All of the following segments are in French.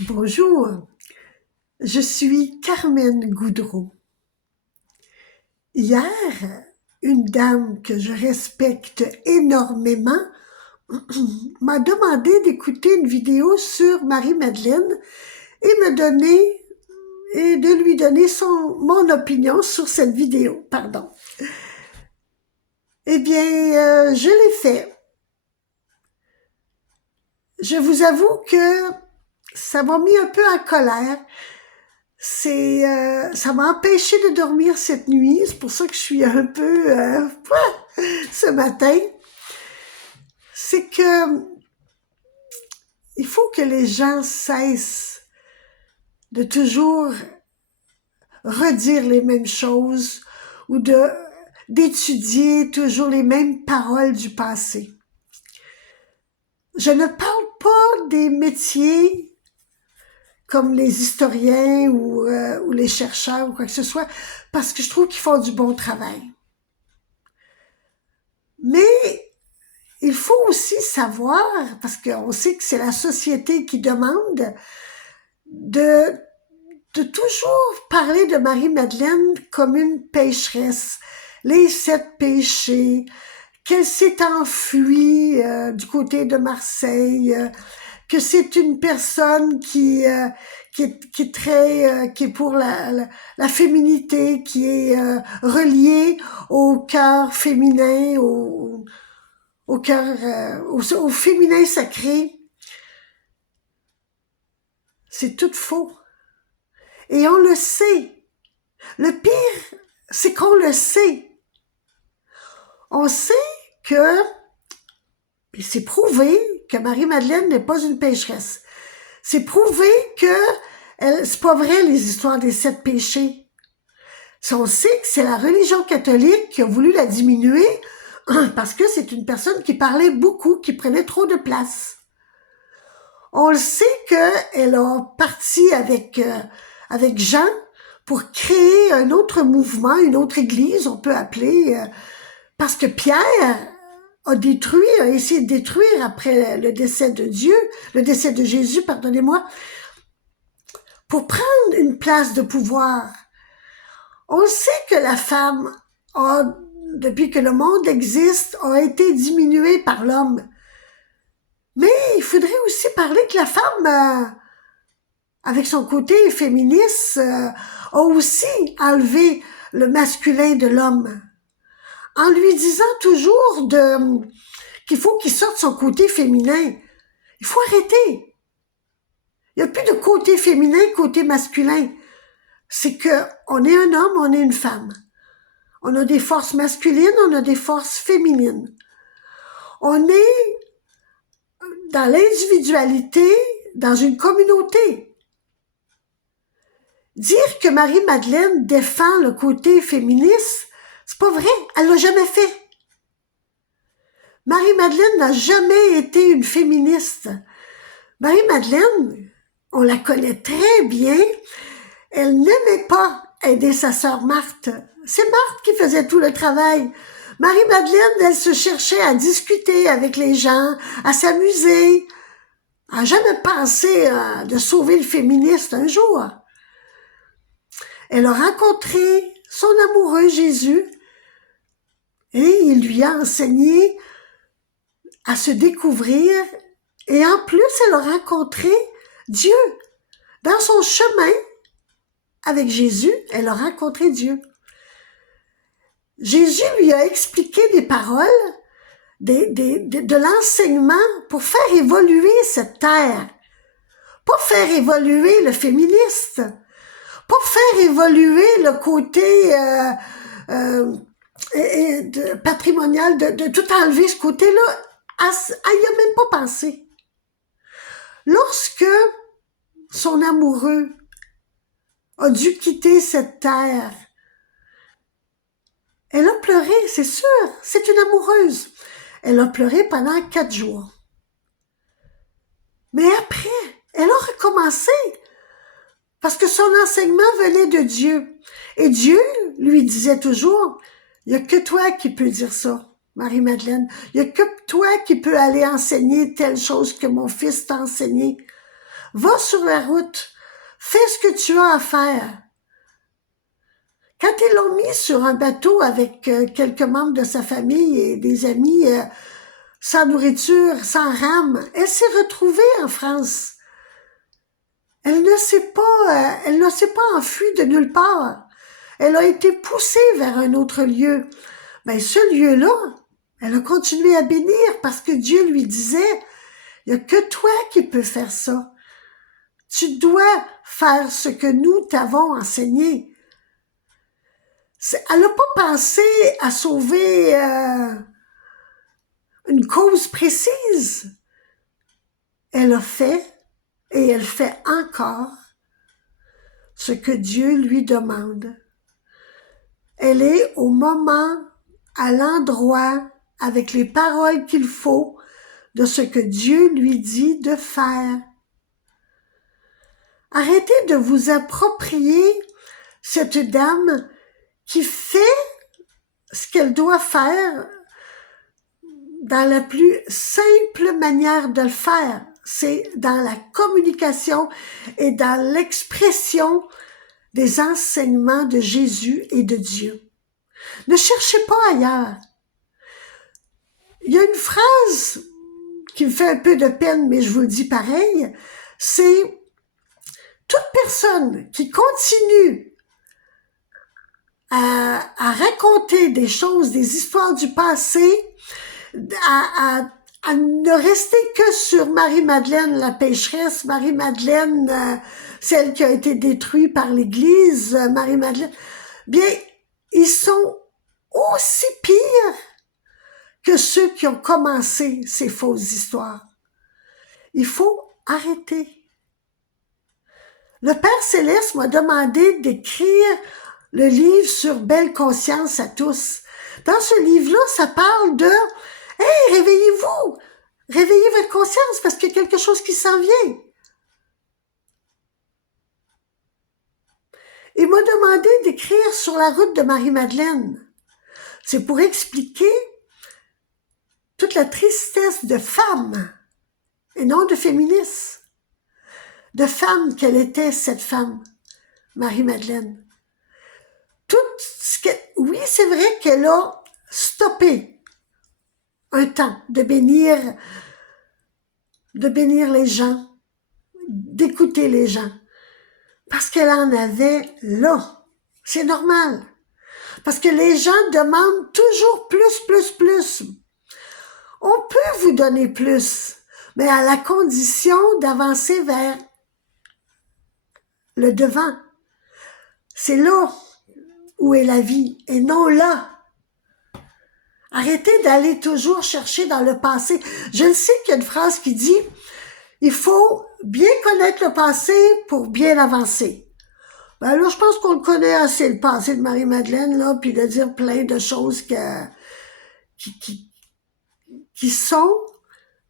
Bonjour, je suis Carmen Goudreau. Hier, une dame que je respecte énormément m'a demandé d'écouter une vidéo sur Marie-Madeleine et de lui donner mon opinion sur cette vidéo, pardon. Eh bien, je l'ai fait. Je vous avoue que ça m'a mis un peu en colère. Ça m'a empêché de dormir cette nuit, c'est pour ça que je suis un peu ce matin. C'est que il faut que les gens cessent de toujours redire les mêmes choses ou d'étudier toujours les mêmes paroles du passé. Je ne parle pas des métiers comme les historiens ou les chercheurs ou quoi que ce soit, parce que je trouve qu'ils font du bon travail. Mais il faut aussi savoir, parce qu'on sait que c'est la société qui demande, de toujours parler de Marie-Madeleine comme une pécheresse, les 7 péchés, qu'elle s'est enfuie du côté de Marseille, que c'est une personne qui est pour la féminité, qui est reliée au cœur féminin, au cœur, au féminin sacré. C'est tout faux. Et on le sait. Le pire, c'est qu'on le sait. On sait que, et c'est prouvé que Marie-Madeleine n'est pas une pécheresse. C'est prouvé que c'est pas vrai les histoires des 7 péchés. On sait que c'est la religion catholique qui a voulu la diminuer parce que c'est une personne qui parlait beaucoup, qui prenait trop de place. On le sait qu'elle a parti avec Jean pour créer un autre mouvement, une autre église, on peut appeler, parce que Pierre a essayé de détruire après le décès de Jésus, pardonnez-moi, pour prendre une place de pouvoir. On sait que la femme depuis que le monde existe, a été diminuée par l'homme. Mais il faudrait aussi parler que la femme, avec son côté féministe, a aussi enlevé le masculin de l'homme. En lui disant toujours qu'il faut qu'il sorte son côté féminin. Il faut arrêter. Il n'y a plus de côté féminin, côté masculin. C'est que on est un homme, on est une femme. On a des forces masculines, on a des forces féminines. On est dans l'individualité, dans une communauté. Dire que Marie-Madeleine défend le côté féministe, c'est pas vrai, elle l'a jamais fait. Marie-Madeleine n'a jamais été une féministe. Marie-Madeleine, on la connaît très bien, elle n'aimait pas aider sa sœur Marthe. C'est Marthe qui faisait tout le travail. Marie-Madeleine, elle se cherchait à discuter avec les gens, à s'amuser. Elle n'a jamais pensé de sauver le féministe un jour. Elle a rencontré son amoureux Jésus et il lui a enseigné à se découvrir et en plus, elle a rencontré Dieu. Dans son chemin avec Jésus, elle a rencontré Dieu. Jésus lui a expliqué des paroles, de l'enseignement pour faire évoluer cette terre, pour faire évoluer le féministe, pour faire évoluer le côté patrimonial, de tout enlever ce côté-là. Elle n'y a même pas pensé. Lorsque son amoureux a dû quitter cette terre, elle a pleuré, c'est sûr, c'est une amoureuse. Elle a pleuré pendant 4 jours. Mais après, elle a recommencé parce que son enseignement venait de Dieu. Et Dieu lui disait toujours, il n'y a que toi qui peux dire ça, Marie-Madeleine. Il n'y a que toi qui peux aller enseigner telle chose que mon fils t'a enseigné. Va sur la route. Fais ce que tu as à faire. Quand ils l'ont mis sur un bateau avec quelques membres de sa famille et des amis, sans nourriture, sans rame, elle s'est retrouvée en France. Elle ne s'est pas enfuie de nulle part. Elle a été poussée vers un autre lieu. Mais ce lieu-là, elle a continué à bénir parce que Dieu lui disait, il n'y a que toi qui peux faire ça. Tu dois faire ce que nous t'avons enseigné. Elle n'a pas pensé à sauver une cause précise. Elle a fait, et elle fait encore, ce que Dieu lui demande. Elle est au moment, à l'endroit, avec les paroles qu'il faut, de ce que Dieu lui dit de faire. Arrêtez de vous approprier cette dame qui fait ce qu'elle doit faire dans la plus simple manière de le faire. C'est dans la communication et dans l'expression des enseignements de Jésus et de Dieu. Ne cherchez pas ailleurs. Il y a une phrase qui me fait un peu de peine, mais je vous le dis pareil, c'est toute personne qui continue à raconter des choses, des histoires du passé, à ne rester que sur Marie-Madeleine la pécheresse, Marie-Madeleine celle qui a été détruite par l'Église, Marie-Madeleine, bien, ils sont aussi pires que ceux qui ont commencé ces fausses histoires. Il faut arrêter. Le Père Céleste m'a demandé d'écrire le livre sur Belle Conscience à tous. Dans ce livre-là, ça parle de « Hey, réveillez-vous! Réveillez votre conscience parce qu'il y a quelque chose qui s'en vient. » Il m'a demandé d'écrire sur la route de Marie-Madeleine. C'est pour expliquer toute la tristesse de femme et non de féministe. De femme qu'elle était, cette femme, Marie-Madeleine. Oui, c'est vrai qu'elle a stoppé un temps de bénir les gens, d'écouter les gens, parce qu'elle en avait là. C'est normal. Parce que les gens demandent toujours plus. On peut vous donner plus, mais à la condition d'avancer vers le devant. C'est là où est la vie, et non là. Arrêtez d'aller toujours chercher dans le passé. Je sais qu'il y a une phrase qui dit « Il faut bien connaître le passé pour bien avancer ». Ben là, je pense qu'on le connaît assez, le passé de Marie-Madeleine, là, puis de dire plein de choses qui sont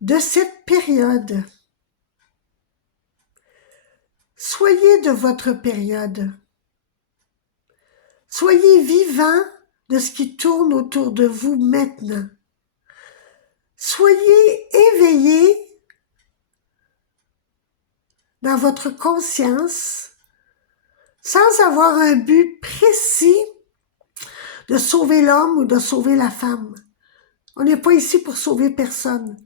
de cette période. Soyez de votre période. Soyez vivant de ce qui tourne autour de vous maintenant. Soyez éveillés dans votre conscience sans avoir un but précis de sauver l'homme ou de sauver la femme. On n'est pas ici pour sauver personne.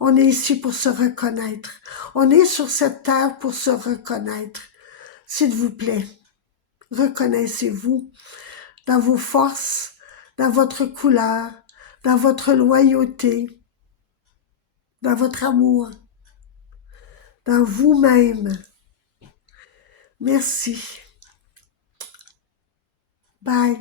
On est ici pour se reconnaître. On est sur cette terre pour se reconnaître. S'il vous plaît, reconnaissez-vous dans vos forces, dans votre couleur, dans votre loyauté, dans votre amour, dans vous-même. Merci. Bye.